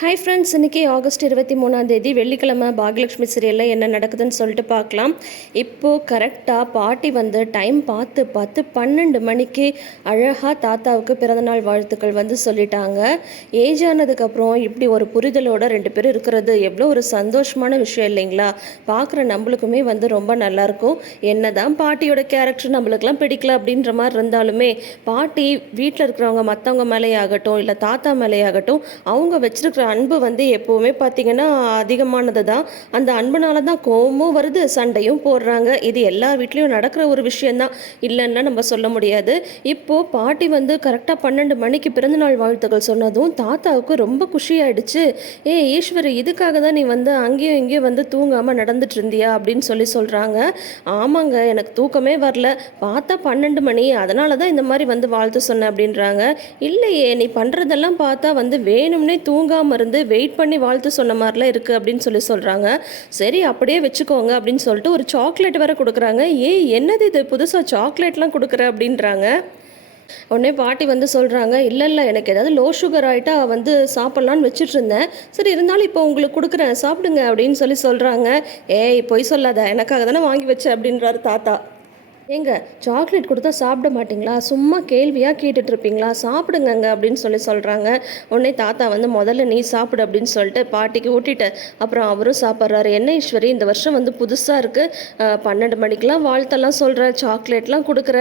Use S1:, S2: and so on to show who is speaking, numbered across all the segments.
S1: Hi friends இன்றைக்கி August இருபத்தி மூணாந்தேதி வெள்ளிக்கிழமை பாகலட்சுமி சீரியலில் என்ன நடக்குதுன்னு சொல்லிட்டு பார்க்கலாம். இப்போது கரெக்டாக பாட்டி வந்து டைம் பார்த்து பார்த்து பன்னெண்டு மணிக்கு அழகாக தாத்தாவுக்கு பிறந்தநாள் வாழ்த்துக்கள் வந்து சொல்லிட்டாங்க. ஏஜ் ஆனதுக்கப்புறம் இப்படி ஒரு புரிதலோட ரெண்டு பேரும் இருக்கிறது எவ்வளோ ஒரு சந்தோஷமான விஷயம் இல்லைங்களா? பார்க்குற நம்மளுக்குமே வந்து ரொம்ப நல்லாயிருக்கும் என்ன தான் பாட்டியோட கேரக்டர் நம்மளுக்கெல்லாம் பிடிக்கல அப்படின்ற மாதிரி இருந்தாலுமே பாட்டி வீட்டில் இருக்கிறவங்க மற்றவங்க மேலே ஆகட்டும் இல்லை தாத்தா மேலேயே ஆகட்டும் அவங்க வச்சுருக்கிற அன்பு வந்து எப்போவுமே பார்த்தீங்கன்னா அதிகமானது தான் அந்த அன்புனால தான் கோபமும் வருது சண்டையும் போடுறாங்க. இது எல்லா வீட்லேயும் நடக்கிற ஒரு விஷயந்தான் இல்லைன்னா நம்ம சொல்ல முடியாது. இப்போது பாட்டி வந்து கரெக்டாக பன்னெண்டு மணிக்கு பிறந்தநாள் வாழ்த்துக்கள் சொன்னதும் தாத்தாவுக்கு ரொம்ப குஷியாயிடுச்சு. ஏ ஈஸ்வரி இதுக்காக தான் நீ வந்து அங்கேயும் இங்கேயும் வந்து தூங்காமல் நடந்துட்டு இருந்தியா அப்படின்னு சொல்லி சொல்கிறாங்க ஆமாங்க எனக்கு தூக்கமே வரல. பார்த்தா பன்னெண்டு மணி. அதனால தான் இந்த மாதிரி வந்து வாழ்த்து சொன்னேன் அப்படின்றாங்க. இல்லையே நீ பண்ணுறதெல்லாம் பார்த்தா வந்து வேணும்னே தூங்காமல் மருந்து வெயிட் பண்ணி வாழ்த்து சொன்ன மாதிரிலாம் இருக்குது அப்படின்னு சொல்லி சொல்கிறாங்க சரி அப்படியே வச்சுக்கோங்க அப்படின்னு சொல்லிட்டு ஒரு சாக்லேட் வேறு கொடுக்குறாங்க. ஏய் என்னது இது? புதுசாக சாக்லேட்லாம் கொடுக்குற அப்படின்றாங்க. உடனே பாட்டி வந்து சொல்கிறாங்க இல்லை இல்லை எனக்கு ஏதாவது லோ சுகர் ஆகிட்டா வந்து சாப்பிட்லான்னு வச்சுட்டு இருந்தேன் சரி இருந்தாலும் இப்போ உங்களுக்கு கொடுக்குறேன் சாப்பிடுங்க அப்படின்னு சொல்லி சொல்கிறாங்க ஏய் பொய் சொல்லாத எனக்காக தானே வாங்கி வச்சேன் அப்படின்றாரு தாத்தா. ஏங்க சாக்லேட் கொடுத்தா சாப்பிட மாட்டிங்களா? சும்மா கேள்வியாக கேட்டுட்டு இருப்பீங்களா சாப்பிடுங்கங்க அப்படின்னு சொல்லி சொல்கிறாங்க உடனே தாத்தா வந்து முதல்ல நீ சாப்பிடு அப்படின்னு சொல்லிட்டு பாட்டிக்கு ஊட்டிட்டு அப்புறம் அவரும் சாப்பிட்றாரு. என்ன ஈஸ்வரி இந்த வருஷம் வந்து புதுசாக இருக்குது பன்னெண்டு மணிக்கெலாம் வாழ்த்தெல்லாம் சொல்கிற சாக்லேட்லாம் கொடுக்குற.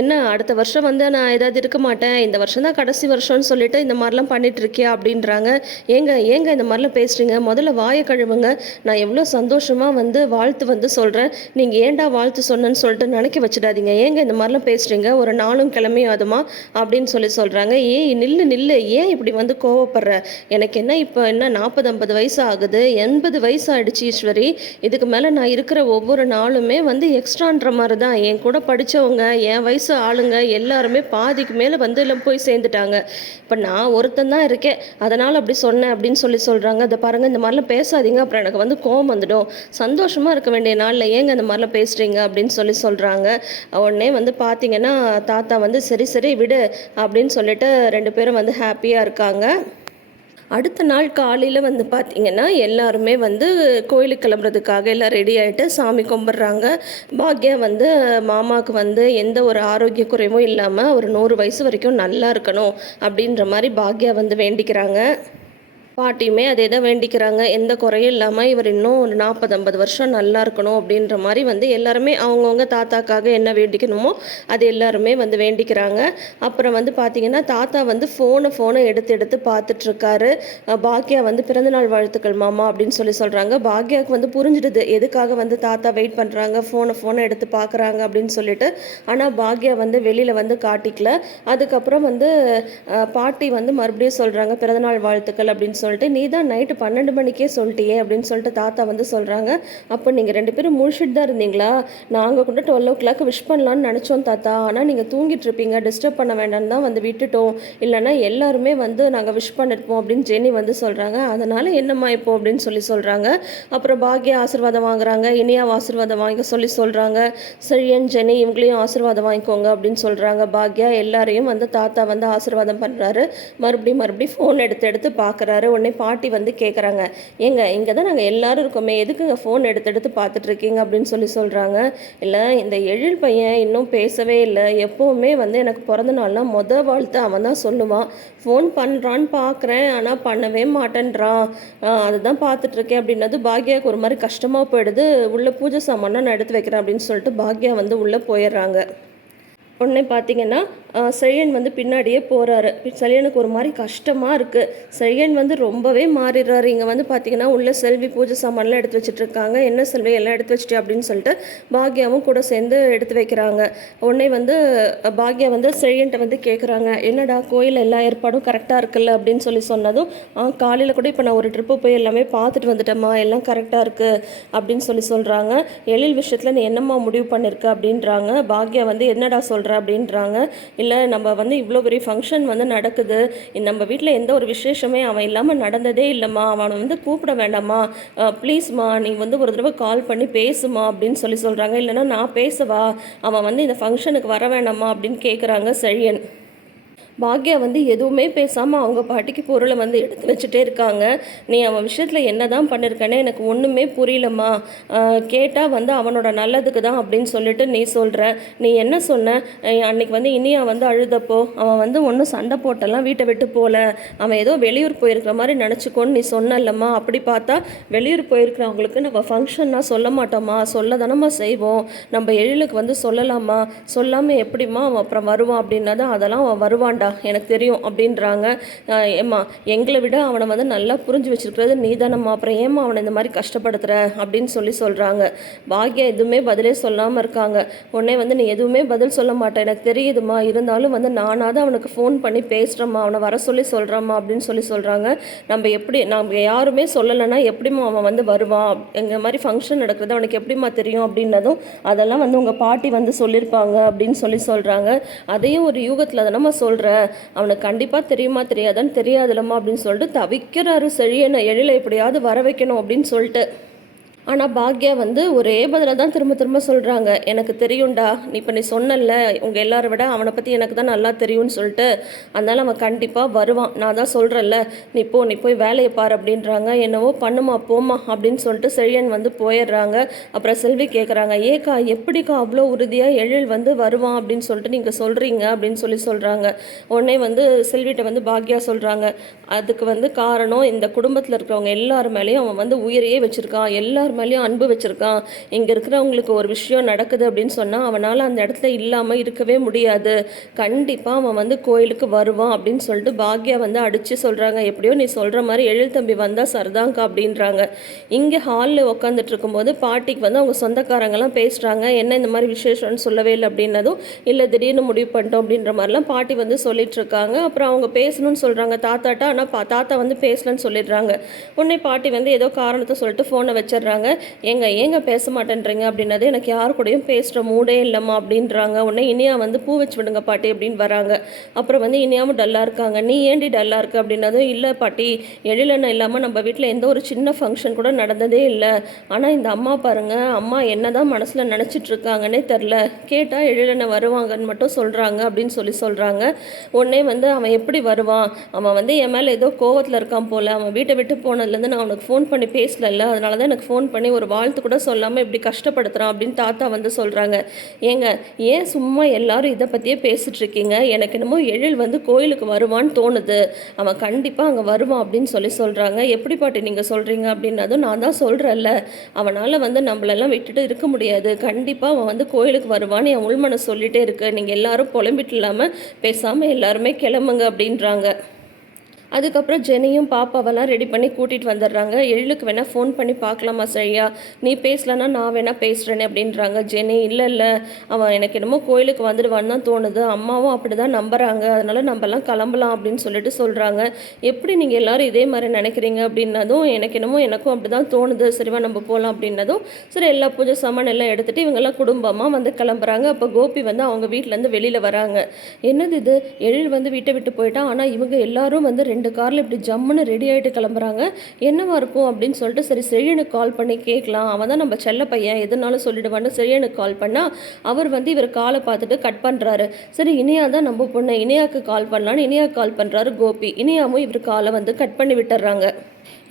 S1: என்ன அடுத்த வருஷம் வந்து நான் ஏதாவது இருக்க மாட்டேன். இந்த வருஷம் தான் கடைசி வருஷம்னு சொல்லிட்டு இந்த மாதிரிலாம் பண்ணிட்டு இருக்கியா அப்படின்றாங்க. ஏங்க ஏங்க இந்த மாதிரிலாம் பேசுகிறீங்க முதல்ல வாயை கழுவுங்க. நான் எவ்வளோ சந்தோஷமாக வந்து வாழ்த்து வந்து சொல்கிறேன் நீங்கள் ஏன்டா வாழ்த்து சொன்னேன்னு சொல்லிட்டு நினைக்க வச்சிடாதீங்க. ஏங்க இந்த மாதிரிலாம் பேசுகிறீங்க ஒரு நாளும் கிளம்பியும் அதுமா அப்படின்னு சொல்லி சொல்கிறாங்க ஏய் நில்லு நில்லு. ஏன் இப்படி வந்து கோவப்படுற? எனக்கு என்ன இப்போ என்ன நாற்பது ஐம்பது வயசு ஆகுது? எண்பது வயசு ஆயிடுச்சு ஈஸ்வரி. இதுக்கு மேலே நான் இருக்கிற ஒவ்வொரு நாளுமே வந்து எக்ஸ்ட்ரான்ற மாதிரி தான் என் கூட படித்தவங்க என் வயசு ஆளுங்க எல்லாருமே பாதிக்கு மேலே வந்து எல்லாம் போய் சேர்ந்துட்டாங்க. இப்போ நான் ஒருத்தன் தான் இருக்கேன். அதனால் அப்படி சொன்னேன் அப்படின்னு சொல்லி சொல்கிறாங்க அதை பாருங்கள் இந்த மாதிரிலாம் பேசாதீங்க. அப்புறம் எனக்கு வந்து கோவம் வந்துடும். சந்தோஷமாக இருக்க வேண்டிய நாளில் ஏங்க இந்த மாதிரிலாம் பேசுகிறீங்க அப்படின்னு சொல்லி சொல்கிறாங்க உடனே வந்து பார்த்தீங்கன்னா தாத்தா வந்து சரி சரி விடு அப்படின்னு சொல்லிட்டு ரெண்டு பேரும் வந்து ஹாப்பியாக இருக்காங்க. அடுத்த நாள் காலையில் வந்து பார்த்திங்கன்னா எல்லாருமே வந்து கோயிலுக்கு கிளம்புறதுக்காக எல்லாம் ரெடி ஆகிட்டு சாமி கும்பிட்றாங்க. பாக்யா வந்து மாமாவுக்கு வந்து எந்த ஒரு ஆரோக்கிய குறைவும் இல்லாமல் ஒரு நூறு வயசு வரைக்கும் நல்லா இருக்கணும் அப்படின்ற மாதிரி பாக்யா வந்து வேண்டிக்கிறாங்க. பாட்டியுமே அதே தான் வேண்டிக்கிறாங்க. எந்த குறையும் இல்லாமல் இவர் இன்னும் ஒரு நாற்பது ஐம்பது வருஷம் நல்லா இருக்கணும் அப்படின்ற மாதிரி வந்து எல்லாருமே அவங்கவுங்க தாத்தாக்காக என்ன வேண்டிக்கணுமோ அது எல்லாருமே வந்து வேண்டிக்கிறாங்க. அப்புறம் வந்து பார்த்திங்கன்னா தாத்தா வந்து ஃபோனை ஃபோனை எடுத்து எடுத்து பார்த்துட்ருக்காரு பாக்யா வந்து பிறந்தநாள் வாழ்த்துக்கள் மாமா அப்படின்னு சொல்லி சொல்கிறாங்க பாக்யாவுக்கு வந்து புரிஞ்சிடுது. எதுக்காக வந்து தாத்தா வெயிட் பண்ணுறாங்க ஃபோனை ஃபோனை எடுத்து பார்க்குறாங்க அப்படின்னு சொல்லிட்டு. ஆனால் பாக்யா வந்து வெளியில் வந்து காட்டிக்கல. அதுக்கப்புறம் வந்து பாட்டி வந்து மறுபடியும் சொல்கிறாங்க பிறந்தநாள் வாழ்த்துக்கள் அப்படின்னு சொல்லிட்டு நீ தான் நைட்டு பன்னெண்டு மணிக்கே சொல்லிட்டியே அப்படின்னு சொல்லிட்டு தாத்தா வந்து சொல்கிறாங்க அப்போ நீங்கள் ரெண்டு பேரும் முழிச்சிட்டு தான் இருந்தீங்களா? நாங்கள் கூட டுவெல் ஓ கிளாக் விஷ் பண்ணலான்னு நினச்சோம் தாத்தா. ஆனால் நீங்கள் தூங்கிட்டு இருப்பீங்க. டிஸ்டர்ப் பண்ண வேண்டாம்னு தான் வந்து விட்டுட்டோம். இல்லைன்னா எல்லாருமே வந்து நாங்கள் விஷ் பண்ணிருப்போம் அப்படின்னு ஜெனி வந்து சொல்கிறாங்க அதனால் என்னம்மா இப்போ அப்படின்னு சொல்லி சொல்கிறாங்க அப்புறம் பாக்யா ஆசீர்வாதம் வாங்குறாங்க. இனியா ஆசீர்வாதம் வாங்க சொல்லி சொல்கிறாங்க சரியன் ஜெனி? இவங்களையும் ஆசீர்வாதம் வாங்கிக்கோங்க அப்படின்னு சொல்கிறாங்க பாக்யா எல்லாரையும் வந்து தாத்தா வந்து ஆசீர்வாதம் பண்ணுறாரு மறுபடியும் மறுபடியும் ஃபோன் எடுத்து எடுத்து பார்க்குறாரு உடனே பாட்டி வந்து கேட்குறாங்க ஏங்க இங்கே தான் நாங்கள் எல்லாரும் இருக்கோமே எதுக்குங்க ஃபோன் எடுத்து எடுத்து பார்த்துட்டு இருக்கீங்க? அப்படின்னு சொல்லி சொல்கிறாங்க இல்லை இந்த எழில் பையன் இன்னும் பேசவே இல்லை. எப்போவுமே வந்து எனக்கு பிறந்த நாள்லாம் மொத வாழ்த்து அவன் தான் சொல்லுவான். ஃபோன் பண்ணுறான்னு பார்க்குறேன் ஆனால் பண்ணவே மாட்டேன்றான். அதுதான் பார்த்துட்ருக்கேன் அப்படின்னது பாக்யாவுக்கு ஒரு மாதிரி கஷ்டமாக போயிடுது. உள்ளே பூஜை சாமான் நான் எடுத்து வைக்கிறேன் அப்படின்னு சொல்லிட்டு பாக்யா வந்து உள்ளே போயிடுறாங்க. உடனே பார்த்தீங்கன்னா செழியன் வந்து பின்னாடியே போகிறாரு செழியனுக்கு ஒரு மாதிரி கஷ்டமாக இருக்குது செழியன் வந்து ரொம்பவே மாறிடுறாரு. இங்கே வந்து பார்த்தீங்கன்னா உள்ள செல்வி பூஜை சாமான்லாம் எடுத்து வச்சுட்டு இருக்காங்க என்ன செல்வி எல்லாம் எடுத்து வச்சுட்டு அப்படின்னு சொல்லிட்டு பாக்யாவும் கூட சேர்ந்து எடுத்து வைக்கிறாங்க. உடனே வந்து பாக்யா வந்து செழியன்ட்ட வந்து கேட்குறாங்க என்னடா கோயில் எல்லா ஏற்பாடும் கரெக்டாக இருக்குல்ல? அப்படின்னு சொல்லி சொன்னதும் ஆ காலையில் கூட இப்போ நான் ஒரு ட்ரிப்பு போய் எல்லாமே பார்த்துட்டு வந்துட்டேம்மா. எல்லாம் கரெக்டாக இருக்குது அப்படின்னு சொல்லி சொல்கிறாங்க எழில் விஷயத்தில் நீ என்னம்மா முடிவு பண்ணியிருக்க அப்படின்றாங்க. பாக்யா வந்து என்னடா சொல்கிற அப்படின்றாங்க. இல்லை நம்ம வந்து இவ்வளோ பெரிய ஃபங்க்ஷன் வந்து நடக்குது. நம்ம வீட்டில் எந்த ஒரு விசேஷமே அவன் இல்லாமல் நடந்ததே இல்லைம்மா. அவனை வந்து கூப்பிட வேண்டாமா ப்ளீஸ்மா நீ வந்து ஒரு தடவை கால் பண்ணி பேசுமா அப்படின்னு சொல்லி சொல்கிறாங்க இல்லைன்னா நான் பேசவா? அவன் வந்து இந்த ஃபங்க்ஷனுக்கு வர வேண்டாமா அப்படின்னு கேட்குறாங்க செழியன். பாக்யா வந்து எதுவுமே பேசாமல் அவங்க பாட்டிக்கு பொருளை வந்து எடுத்து வச்சுட்டே இருக்காங்க. நீ அவன் விஷயத்தில் என்ன தான் பண்ணியிருக்கனே எனக்கு ஒன்றுமே புரியலம்மா. கேட்டால் வந்து அவனோட நல்லதுக்கு தான் அப்படின்னு சொல்லிட்டு நீ சொல்கிற நீ என்ன சொன்ன? அன்னைக்கு வந்து இனியா வந்து அழுதப்போ அவன் வந்து ஒன்றும் சண்டை போட்டெல்லாம் வீட்டை விட்டு போகல அவன் ஏதோ வெளியூர் போயிருக்கிற மாதிரி நினச்சிக்கோன்னு நீ சொன்னல்லம்மா. அப்படி பார்த்தா வெளியூர் போயிருக்கிறவங்களுக்கு நம்ம ஃபங்க்ஷன்னா சொல்ல மாட்டோமா சொல்ல தானம்மா செய்வோம். நம்ம எழிலுக்கு வந்து சொல்லலாமா சொல்லாமல் எப்படிம்மா அவன் அப்புறம் வருவான் அப்படின்னா தான் அதெல்லாம் அவன் வருவான்டா. எனக்கு தெரியும் அப்படின்றாங்க. ஏம்மா எங்களை விட அவனை வந்து நல்லா புரிஞ்சு வச்சுருக்கிறது நீ தானம்மா அப்புறம் ஏம்மா அவனை இந்த மாதிரி கஷ்டப்படுத்துகிற அப்படின்னு சொல்லி சொல்கிறாங்க பாக்யா எதுவுமே பதிலே சொல்லாமல் இருக்காங்க. உடனே வந்து நீ எதுவுமே பதில் சொல்ல மாட்டேன் எனக்கு தெரியுதுமா இருந்தாலும் வந்து நானாவது அவனுக்கு ஃபோன் பண்ணி பேசுகிறேம்மா அவனை வர சொல்லி சொல்கிறேம்மா அப்படின்னு சொல்லி சொல்கிறாங்க நம்ம எப்படி நம்ம யாருமே சொல்லலைன்னா எப்படிம்மா அவன் வந்து வருவான் எங்கள் மாதிரி ஃபங்க்ஷன் நடக்கிறது அவனுக்கு எப்படிம்மா தெரியும் அப்படின்னதும் அதெல்லாம் வந்து உங்கள் பாட்டி வந்து சொல்லியிருப்பாங்க அப்படின்னு சொல்லி சொல்கிறாங்க அதையும் ஒரு யூகத்தில் தானம்மா சொல்கிற அவனுக்கு கண்டிப்பாக தெரியுமா தெரியாதான்னு தெரியாதுலம்மா அப்படின்னு சொல்லிட்டு தவிக்கிறாரு செழியனை எழில எப்படியாவது வர வைக்கணும் அப்படின்னு சொல்லிட்டு ஆனால் பாக்யா வந்து ஒரே பதில தான் திரும்ப திரும்ப சொல்கிறாங்க எனக்கு தெரியும்டா நீ இப்போ நீ சொன்னல உங்கள் எல்லாரை விட அவனை பற்றி எனக்கு தான் நல்லா தெரியும்னு சொல்லிட்டு அதனால் அவன் கண்டிப்பாக வருவான். நான் தான் சொல்கிறேன்ல நீ போ நீ போய் வேலையை பாரு அப்படின்றாங்க. என்னவோ பண்ணுமா போமா அப்படின்னு சொல்லிட்டு செழியன் வந்து போயிடுறாங்க. அப்புறம் செல்வி கேட்குறாங்க ஏக்கா எப்படிக்கா அவ்வளோ உறுதியாக எழில் வந்து வருவான்? அப்படின்னு சொல்லிட்டு நீங்கள் சொல்கிறீங்க அப்படின்னு சொல்லி சொல்கிறாங்க உடனே வந்து செல்விட்ட வந்து பாக்யா சொல்கிறாங்க அதுக்கு வந்து காரணம் இந்த குடும்பத்தில் இருக்கிறவங்க எல்லார் மேலேயும் அவன் வந்து உயிரையே வச்சுருக்கான். எல்லார் மேலேயும் அன்பு வச்சுருக்கான். இங்கே இருக்கிறவங்களுக்கு ஒரு விஷயம் நடக்குது அப்படின்னு சொன்னால் அவனால் அந்த இடத்துல இல்லாமல் இருக்கவே முடியாது. கண்டிப்பாக அவன் வந்து கோயிலுக்கு வருவான் அப்படின்னு சொல்லிட்டு பாக்யா வந்து அடித்து சொல்கிறாங்க எப்படியோ நீ சொல்கிற மாதிரி எழில் தம்பி வந்தால் சரிதாங்க்கா அப்படின்றாங்க. இங்கே ஹாலில் உட்காந்துட்டு இருக்கும்போது பாட்டிக்கு வந்து அவங்க சொந்தக்காரங்கெல்லாம் பேசுகிறாங்க என்ன இந்த மாதிரி விசேஷம்னு சொல்லவே இல்லை அப்படின்னதும் இல்லை திடீர்னு முடிவு பண்ணிட்டோம் அப்படின்ற மாதிரிலாம் பாட்டி வந்து சொல்லிட்டு இருக்காங்க. அப்புறம் அவங்க பேசணும்னு சொல்கிறாங்க தாத்தாட்ட ஆனால் பா தாத்தா வந்து பேசலன்னு சொல்லிடுறாங்க. உடனே பாட்டி வந்து ஏதோ காரணத்தை சொல்லிட்டு ஃபோனை வச்சிடுறாங்க. ஏங்க ஏங்க பேச மாட்டேன்றீங்க அப்படின்னது எனக்கு யார் கூடயும் பேசுகிற மூடே இல்லைம்மா அப்படின்றாங்க. உடனே இனியா வந்து பூ வச்சு விடுங்க பாட்டி அப்படின்னு வராங்க. அப்புறம் வந்து இனியாவும் டல்லாக இருக்காங்க. நீ ஏண்டி டல்லாக இருக்க அப்படின்னதும் இல்லை பாட்டி எழிலெண்ணெய் இல்லாமல் நம்ம வீட்டில் எந்த ஒரு சின்ன ஃபங்க்ஷன் கூட நடந்ததே இல்லை. ஆனால் இந்த அம்மா பாருங்கள் அம்மா என்னதான் மனசில் நினச்சிட்டு இருக்காங்கன்னே தெரில. கேட்டால் எழிலெண்ணெய் வருவாங்கன்னு மட்டும் சொல்கிறாங்க அப்படின்னு சொல்லி சொல்கிறாங்க உடனே வந்து அவன் எப்படி வருவான்? அவன் வந்து என் மேலே ஏதோ கோவத்தில் இருக்கான் போல். அவன் வீட்டை விட்டு போனதுலேருந்து நான் அவனுக்கு ஃபோன் பண்ணி பேசலல்ல அதனால தான் எனக்கு ஃபோன் பண்ணி ஒரு வாழ்த்து கூட சொல்லாமல் இப்படி கஷ்டப்படுத்துகிறான் அப்படின்னு தாத்தா வந்து சொல்கிறாங்க ஏங்க ஏன் சும்மா எல்லாரும் இதை பற்றியே பேசிட்டுருக்கீங்க எனக்கு என்னமோ எழில் வந்து கோயிலுக்கு வருவான்னு தோணுது. அவன் கண்டிப்பாக அங்கே வருவான் அப்படின்னு சொல்லி சொல்கிறாங்க எப்படி பாட்டி நீங்கள் சொல்கிறீங்க அப்படின்னதும் நான் தான் சொல்கிறேன்ல அவனால் வந்து நம்மளெல்லாம் விட்டுட்டு இருக்க முடியாது. கண்டிப்பாக அவன் வந்து கோயிலுக்கு வருவான்னு என் உள்மனை சொல்லிகிட்டே இருக்கு. நீங்கள் எல்லாரும் புலம்பிட்டு இல்லாமல் பேசாமல் எல்லாருமே கிளம்புங்க அப்படின்றாங்க. அதுக்கப்புறம் ஜெனியும் பாப்பாவெல்லாம் ரெடி பண்ணி கூட்டிகிட்டு வந்துடுறாங்க. எழிலுக்கு வேணால் ஃபோன் பண்ணி பார்க்கலாமா சரியா? நீ பேசலன்னா நான் வேணால் பேசுகிறேனே அப்படின்றாங்க. ஜெனி இல்லை இல்லை. அவன் எனக்கு என்னமோ கோயிலுக்கு வந்துடுவான்னு தான் தோணுது. அம்மாவும் அப்படி தான் நம்புகிறாங்க அதனால் நம்மலாம் கிளம்பலாம் அப்படின்னு சொல்லிட்டு சொல்கிறாங்க எப்படி நீங்கள் எல்லாரும் இதே மாதிரி நினைக்கிறீங்க? அப்படின்னதும் எனக்கு என்னமோ எனக்கும் அப்படி தான் தோணுது. சரிவா நம்ம போகலாம் அப்படின்னதும் சரி எல்லா பூஜை சாமான் எல்லாம் எடுத்துகிட்டு இவங்கெல்லாம் குடும்பமாக வந்து கிளம்புறாங்க. அப்போ கோபி வந்து அவங்க வீட்டிலேருந்து வெளியில் வராங்க. என்னது இது? எழில் வந்து வீட்டை விட்டு போயிட்டான். ஆனால் இவங்க எல்லாரும் வந்து ரெண்டு காரில் இப்படி ஜம்முன்னு ரெடி ஆகிட்டு கிளம்புறாங்க. என்னவா இருக்கும் அப்படின்னு சொல்லிட்டு சரி செழியனுக்கு கால் பண்ணி கேட்கலாம். அவன் தான் நம்ம செல்ல பையன். எதுனாலும் சொல்லிடுவான்னு செழியனுக்கு கால் பண்ணால் அவர் வந்து இவர் காலை பார்த்துட்டு கட் பண்ணுறாரு சரி இனியா தான் நம்ம பொண்ணு. இனியாவுக்கு கால் பண்ணலான்னு இனியாவுக்கு கால் பண்ணுறாரு கோபி. இனியாவும் இவர் காலை வந்து கட் பண்ணி விட்டுறாங்க.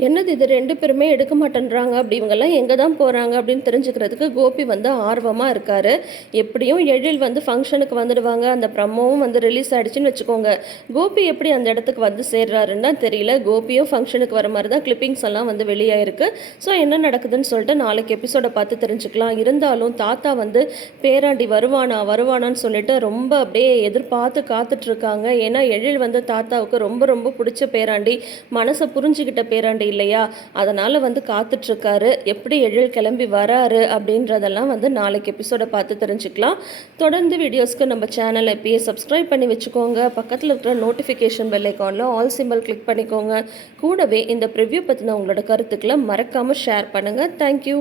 S1: என்னது இது? ரெண்டு பேருமே எடுக்க மாட்டேன்றாங்க. அப்படி இவங்கெல்லாம் எங்கே தான் போகிறாங்க அப்படின்னு தெரிஞ்சுக்கிறதுக்கு கோபி வந்து ஆர்வமாக இருக்காரு. எப்படியும் எழில் வந்து ஃபங்க்ஷனுக்கு வந்துடுவாங்க. அந்த பிரம்மவும் வந்து ரிலீஸ் ஆகிடுச்சின்னு வச்சுக்கோங்க. கோபி எப்படி அந்த இடத்துக்கு வந்து சேர்றாருன்னு தான் தெரியல. கோபியும் ஃபங்க்ஷனுக்கு வர மாதிரி தான் கிளிப்பிங்ஸ் எல்லாம் வந்து வெளியாயிருக்கு. ஸோ என்ன நடக்குதுன்னு சொல்லிட்டு நாளைக்கு எபிசோடை பார்த்து தெரிஞ்சுக்கலாம். இருந்தாலும் தாத்தா வந்து பேராண்டி வருவானா வருவானான்னு சொல்லிட்டு ரொம்ப அப்படியே எதிர்பார்த்து காத்துட்ருக்காங்க. ஏன்னா எழில் வந்து தாத்தாவுக்கு ரொம்ப ரொம்ப பிடிச்ச பேராண்டி. மனசை புரிஞ்சுக்கிட்ட பேராண்டி இல்லையா? அதனால் வந்து காத்துட்ருக்காரு. எப்படி எழில் கிளம்பி வராரு அப்படின்றதெல்லாம் வந்து நாளைக்கு எபிசோடை பார்த்து தெரிஞ்சுக்கலாம். தொடர்ந்து வீடியோஸ்க்கு நம்ம சேனலை இப்பயே சப்ஸ்கிரைப் பண்ணி வச்சுக்கோங்க. பக்கத்தில் இருக்கிற நோட்டிஃபிகேஷன் பெல் ஐக்கானில் ஆல் சிம்பிள் கிளிக் பண்ணிக்கோங்க. கூடவே இந்த ப்ரிவ்யூ பற்றின உங்களோட கருத்துக்களை மறக்காமல் ஷேர் பண்ணுங்கள் தேங்க்யூ